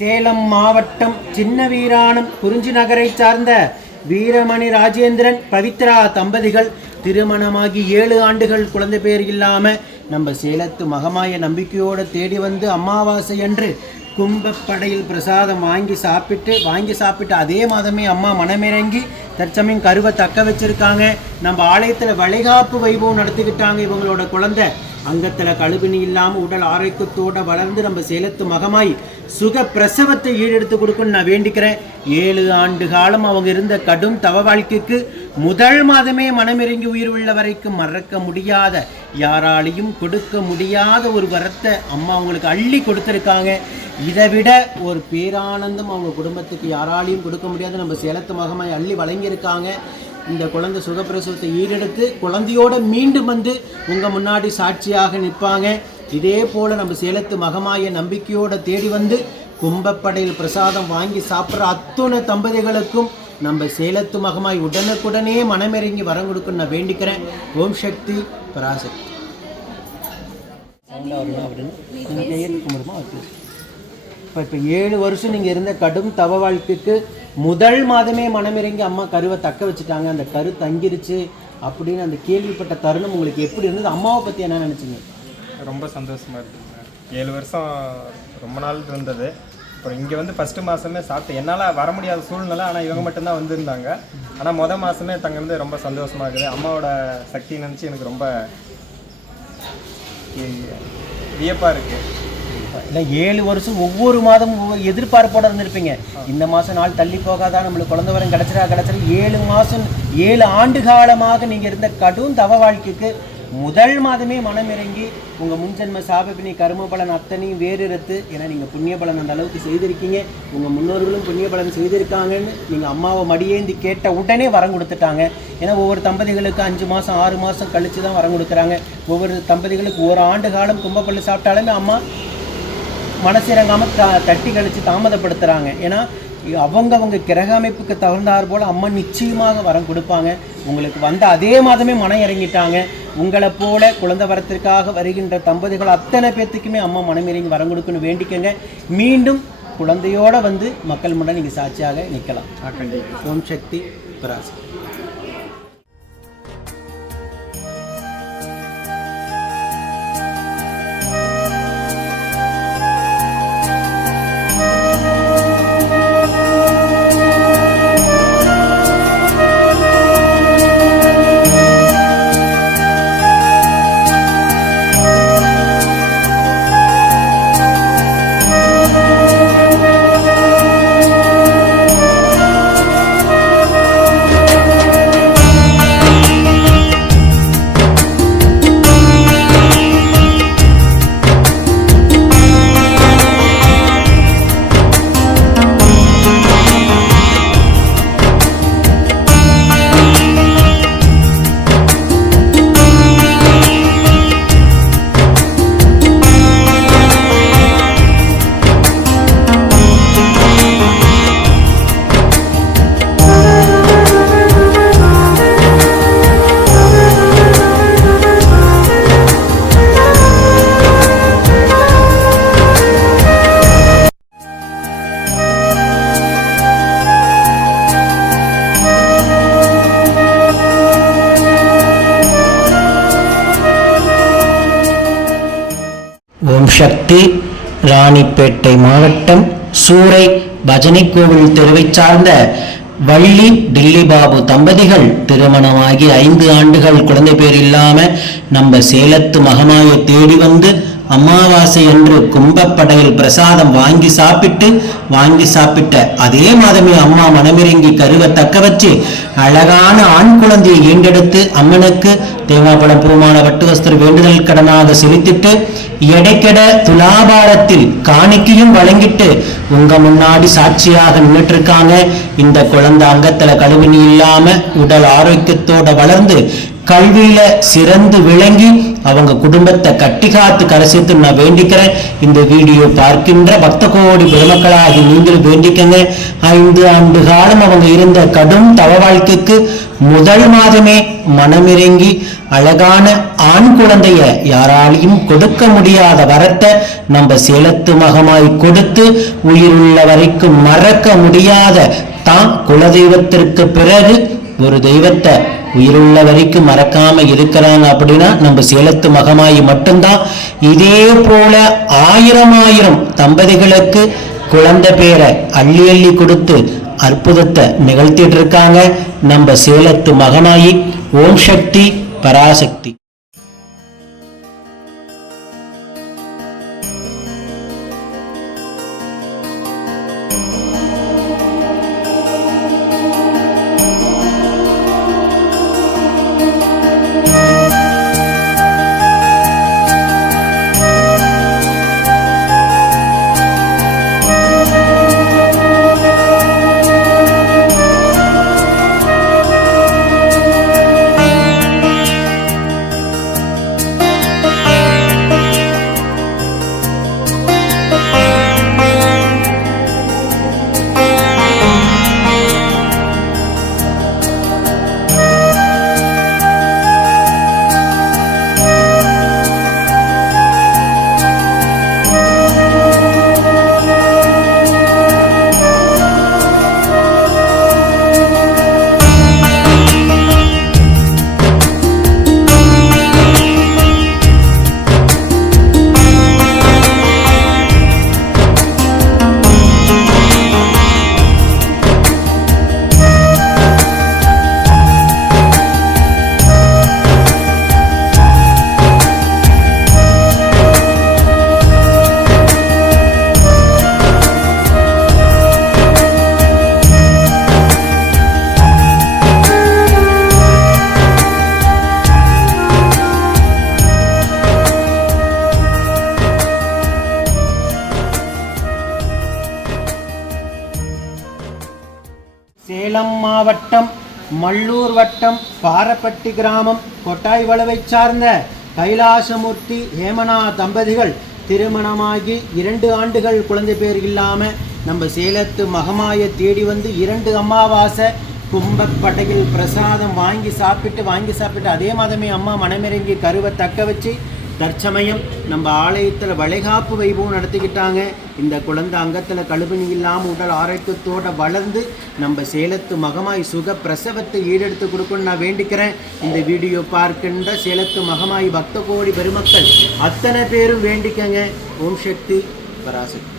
சேலம் மாவட்டம் சின்ன வீராணம் குறிஞ்சி நகரை சார்ந்த வீரமணி ராஜேந்திரன் பவித்ரா தம்பதிகள் திருமணமாகி 7 ஆண்டுகள் குழந்தை பேர் இல்லாமல் நம்ம சேலத்து மகமாய நம்பிக்கையோடு தேடி வந்து அமாவாசை அன்று கும்பப்படையில் பிரசாதம் வாங்கி சாப்பிட்டு அதே மாதமே அம்மா மனமிறங்கி தற்சமயம் கருவை தக்க வச்சிருக்காங்க. நம்ம ஆலயத்தில் வளைகாப்பு வைபவம் நடத்திக்கிட்டாங்க. இவங்களோட குழந்தை அங்கத்தில் கழுவினி இல்லாமல் உடல் ஆரோக்கியத்தோடு வளர்ந்து நம்ம சேலத்து மகமாய் சுக பிரசவத்தை ஈடெடுத்து கொடுக்கணும்னு நான் வேண்டிக்கிறேன். 7 ஆண்டு காலம் அவங்க இருந்த கடும் தவ வாழ்க்கைக்கு முதல் மாதமே மனமிறங்கி உயிர் உள்ள வரைக்கும் மறக்க முடியாத, யாராலையும் கொடுக்க முடியாத ஒரு வரத்தை அம்மா அவங்களுக்கு அள்ளி கொடுத்துருக்காங்க. இதை விட ஒரு பேரானந்தம் அவங்க குடும்பத்துக்கு யாராலையும் கொடுக்க முடியாத நம்ம சேலத்து மகமாய் அள்ளி வழங்கியிருக்காங்க. இந்த குழந்தை சுகப்பிரசவத்தை ஈடெடுத்து குழந்தையோடு மீண்டும் வந்து உங்கள் முன்னாடி சாட்சியாக நிற்பாங்க. இதே போல் நம்ம சேலத்து மகமாய நம்பிக்கையோடு தேடி வந்து கும்பப்படையில் பிரசாதம் வாங்கி சாப்பிட்ற அத்துணை தம்பதிகளுக்கும் நம்ம சேலத்து மகமாய் உடனுக்குடனே மனமிறங்கி வரம் கொடுக்குன்னு நான் வேண்டிக்கிறேன். ஓம் சக்தி பராசக்தி. இப்போ 7 வருஷம் நீங்கள் இருந்த கடும் தவ வாழ்க்கைக்கு முதல் மாதமே மனமிறங்கி அம்மா கருவை தக்க வச்சுட்டாங்க. அந்த கரு தங்கிருச்சு அப்படின்னு அந்த கேள்விப்பட்ட தருணம் உங்களுக்கு எப்படி இருந்தது? அம்மாவை பற்றி என்ன நினச்சிங்க? ரொம்ப சந்தோஷமாக இருக்குங்க. 7 வருஷம் ரொம்ப நாள் இருந்தது. அப்புறம் இங்கே வந்து ஃபஸ்ட்டு மாதமே சாப்பிட்டு என்னால் வர முடியாத சூழ்நிலை, ஆனால் இவங்க மட்டும்தான் வந்திருந்தாங்க. ஆனால் மாதமே தங்கிருந்து ரொம்ப சந்தோஷமாக இருக்குது. அம்மாவோட சக்தி நினச்சி எனக்கு ரொம்ப வியப்பாக இருக்குது. இல்லை 7 வருஷம் ஒவ்வொரு மாதமும் ஒவ்வொரு எதிர்பார்ப்போடு இருந்திருப்பீங்க. இந்த மாதம் நாள் தள்ளி போகாதான், நம்மளுக்கு குழந்தை வரம் கிடச்சிடா 7 மாதம் 7 ஆண்டு காலமாக நீங்கள் இருந்த கடும் தவ வாழ்க்கைக்கு முதல் மாதமே மனமிறங்கி உங்கள் முன்ஜென்ம சாபபினி கர்ம பலன் அத்தனையும் வேறுறுத்து, ஏன்னா நீங்கள் புண்ணிய பலன் அந்த அளவுக்கு செய்திருக்கீங்க, உங்கள் முன்னோர்களும் புண்ணிய பலன் செய்திருக்காங்கன்னு நீங்கள் அம்மாவை மடியேந்தி கேட்ட உடனே வரம் கொடுத்துட்டாங்க. ஏன்னா ஒவ்வொரு தம்பதிகளுக்கு 5 மாதம் 6 மாதம் கழித்து தான் வரம் கொடுக்குறாங்க. ஒவ்வொரு தம்பதிகளுக்கு 1 ஆண்டு காலம் கும்பப்பள்ளி சாப்பிட்டாலுமே அம்மா மனசிறங்காமல் தட்டி கழித்து தாமதப்படுத்துகிறாங்க. ஏன்னா அவங்க கிரக அமைப்புக்கு தகுந்தார் போல் அம்மா நிச்சயமாக வரம் கொடுப்பாங்க. உங்களுக்கு வந்த அதே மாதமே மனம் இறங்கிட்டாங்க. உங்களை போல குழந்தை வரத்திற்காக வருகின்ற தம்பதிகள் அத்தனை பேர்த்துக்குமே அம்மா மனம் இறங்கி வரம் கொடுக்குன்னு வேண்டிக்கங்க. மீண்டும் குழந்தையோடு வந்து மக்கள் முன்னாடி நீங்கள் சாட்சியாக நிற்கலாம். ஓம் சக்தி பராசக்தி. ஓம் சக்தி. ராணிப்பேட்டை மாவட்டம் சூறை பஜனை கோவில் தெருவை சார்ந்த வள்ளி டில்லி பாபு தம்பதிகள் திருமணமாகி 5 ஆண்டுகள் குழந்தை பேர் இல்லாம நம்ம சேலத்து மகமாயை தேடி வந்து அமாவாசை என்று கும்பப்படையில் பிரசாதம் வாங்கி சாப்பிட்ட அதே மாதமே அம்மா மனமிறங்கி கருவை தக்க வச்சு அழகான ஆண் குழந்தையை ஈண்டெடுத்து அம்மனுக்கு தேவாப்பழம் பூமான வட்டு வஸ்திர வேண்டுதல் கடனாக செலுத்திட்டு எடைக்கெட துலாபாரத்தில் காணிக்கையும் வழங்கிட்டு உங்க முன்னாடி சாட்சியாக நின்றுட்டு இருக்காங்க. இந்த குழந்தை அங்கத்துல கழுவினி இல்லாம உடல் ஆரோக்கியத்தோட வளர்ந்து கல்வியில சிறந்து விளங்கி அவங்க குடும்பத்தை கட்டி காத்து கரைசித்து நான் வேண்டிக்கிறேன். இந்த வீடியோ பார்க்கின்ற பக்த கோடி பெருமக்களாகி நீங்கள் வேண்டிக்கங்க. 5 ஆண்டு காலம் அவங்க இருந்த கடும் தவ வாழ்க்கைக்கு முதல் மாதமே மனமிறங்கி அழகான ஆண் குழந்தைய யாராலையும் கொடுக்க முடியாத வரத்தை நம்ம சேலத்து மகமாய் கொடுத்து உயிருள்ள வரைக்கும் மறக்க முடியாத தான் குலதெய்வத்திற்கு பிறகு ஒரு தெய்வத்தை உயிருள்ள வரைக்கும் மறக்காம இருக்கிறாங்க அப்படின்னா நம்ம சேலத்து மகமாயி மட்டும்தான். இதே போல ஆயிரம் தம்பதிகளுக்கு குழந்தை பேரை அள்ளி அள்ளி கொடுத்து அற்புதத்தை நிகழ்த்திட்டு இருக்காங்க நம்ம சேலத்து மகமாயி. ஓம் சக்தி பராசக்தி. சேலம் மாவட்டம் மல்லூர் வட்டம் பாரப்பட்டி கிராமம் கொட்டாய் வளவை சார்ந்த கைலாசமூர்த்தி ஹேமனா தம்பதிகள் திருமணமாகி 2 ஆண்டுகள் குழந்தை பேர் இல்லாமல் நம்ம சேலத்து மகமாயை தேடி வந்து 2 அமாவாசை கும்பப்படையில் பிரசாதம் வாங்கி சாப்பிட்டு அதே மாதமே அம்மா மனமிறங்கி கருவை தக்க வச்சு தற்சமயம் நம்ம ஆலயத்தில் வளைகாப்பு வைபவம் நடத்திக்கிட்டாங்க. இந்த குழந்தை அங்கத்தில் கழுவினி இல்லாமல் உடல் ஆரோக்கியத்தோடு வளர்ந்து நம்ம சேலத்து மகமாய் சுக பிரசவத்தை ஈடெடுத்து கொடுக்கணும்னு நான் வேண்டிக்கிறேன். இந்த வீடியோ பார்க்கின்ற சேலத்து மகமாய் பக்த கோடி பெருமக்கள் அத்தனை பேரும் வேண்டிக்கங்க. ஓம் சக்தி பராசக்தி.